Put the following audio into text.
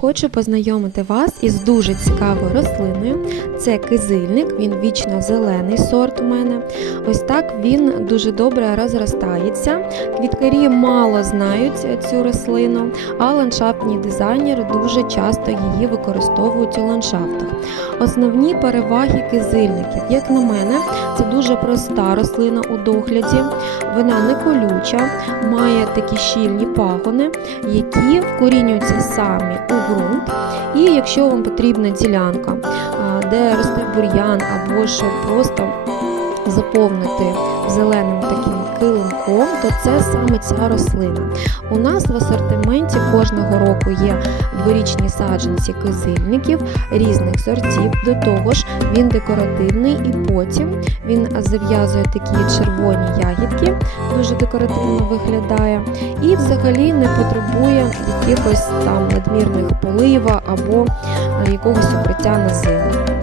Хочу познайомити вас із дуже цікавою рослиною. Це кизильник, він вічно зелений сорт у мене. Ось так він дуже добре розростається. Квіткарі мало знають цю рослину, а ландшафтні дизайнери дуже часто її використовують у ландшафтах. Основні переваги кизильників, як на мене, це дуже проста рослина у догляді, вона не колюча, має такі щільні пагони, які вкорінюються самі у ґрунт. І якщо вам потрібна ділянка, де росте бур'ян або ж просто заповнити зеленим таким килимком, то це саме ця рослина. У нас в асортименті кожного року є дворічні саджанці кизильників різних сортів. До того ж, він декоративний і потім він зав'язує такі червоні ягідки, дуже декоративно виглядає, і взагалі не потребує якихось там надмірних полива або е, якогось укриття на зиму.